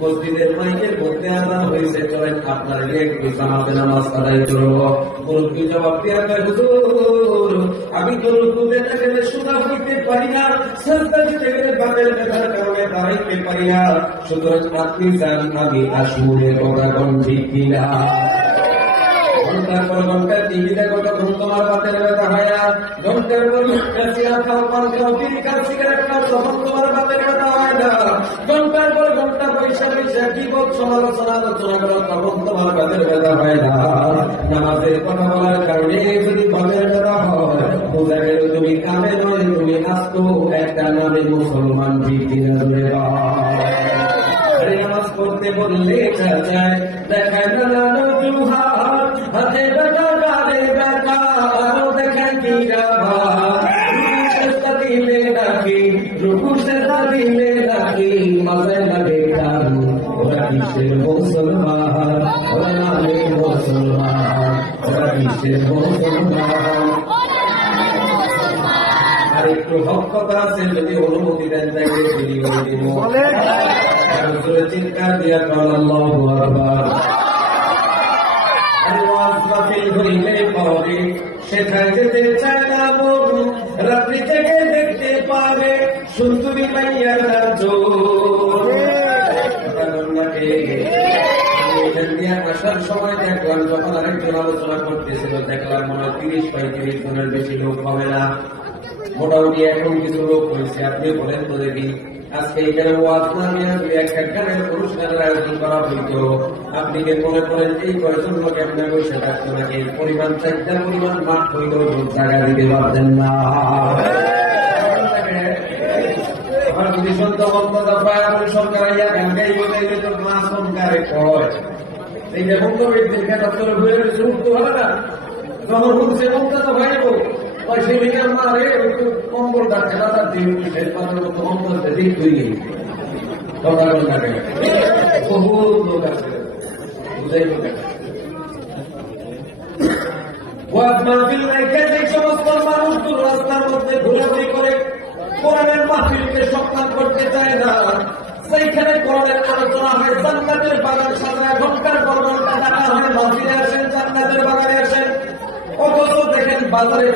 মসজিদের মাইকে বলতে আজান হয়েছে, চলেন আপনার একটু জামাতে নামাজ আদায় করব। মুরব্বী জবাব দিয়ে হুজুর, আমি তো রুকুতে গেলে সুদা হইতে পারি না, সাজদা দিতে গেলে বাতের ব্যথার কারণে দাঁড়াইতে পারি না, সুতরাং আপনি যান, আমি আসুরে কথা কোন ঠিক কিনা। ঘন্টার পর ঘন্টা টিভি দেখো, তখন তোমার বাতের ব্যথা হয় না। ঘন্টার পর ঘন্টা সিগারেট খাও, পান খাও, বিড়ি খাও, সিগারেট খাও, তখন তোমার বাতের ব্যথা হয় না। ঘন্টার পর ঘন্টা পয়সা পয়সা কি বলছো, আলোচনা করো, তখন তোমার বাতের ব্যথা হয় না। নামাজের কথা বলার কারণে যদি বাতের ব্যথা হয়, বোঝা গেল তুমি কামে নয়, তুমি আস্ত একটা নামে মুসলমান, ঠিক কিনা ধরে নামাজ পড়তে বললে যায়, দেখায় না অজুহাত, হাতে ব্যথা গালে ব্যথা, আরো দেখায় কি রুকু দিলে নাকি, রুকু দিলে নাকি, মাঝে লাগে গান, ওরা কিসের মুসলমান, ওরা নামে মুসলমান, ওরা কিসের মুসলমান। আর একটু হক কথা আছে, যদি অনুমতি দেন তাকে চিৎকার দিয়া কল আল্লাহু আকবার। সেখানে যেতে চায় না মন, রাত্রি থেকে দেখতে পারে সুন্দরী মাইয়ার আসার সময় দেখলাম, যখন আরেকজন আলোচনা করতেছিল, দেখলাম মনে হয় 30-35 জনের বেশি লোক হবে না, মোটামুটি এখন কিছু লোক হয়েছে। আপনি বলেন তো দেখি, আজকে এখানে ওয়াজ না নিয়ে একটা গানের অনুষ্ঠানের আয়োজন করা হইত, আপনি কি মনে করেন এই কয়েকজন লোক এমনি বসে থাকতো নাকি? পরিমাণ চারটা পরিমাণ মাঠ হইত, জায়গা দিতে পারতেন না। আমার যদি সত্য বক্তব্য পায়, আপনি সরকার ইয়া গানগাই বলে তো মা সরকারে কয় এই যে বক্তব্যের খেতা চলে ঘুরে গেছে, উঠতে হবে না, যখন উঠছে বক্তা ভাইব সেদিকে আমার কম্বল ডাকছে না, তার দিন কম্বল দিক তৈরি বহুত লোক আছে, বুঝাইব সমস্ত মানুষগুলো রাস্তার মধ্যে ঘোরাঘুরি করে কোরআনের মাহফিলকে সম্মান করতে চায় না, সেইখানে কোরআনের আলোচনা হয়, জান্নাতের বাগান সাজায়, ঘন্টার পর ঘন্টা টাকা হয়, মাহফিলে আসেন, জান্নাতের বাগানে আসেন, অথচ দেখেন বাজারে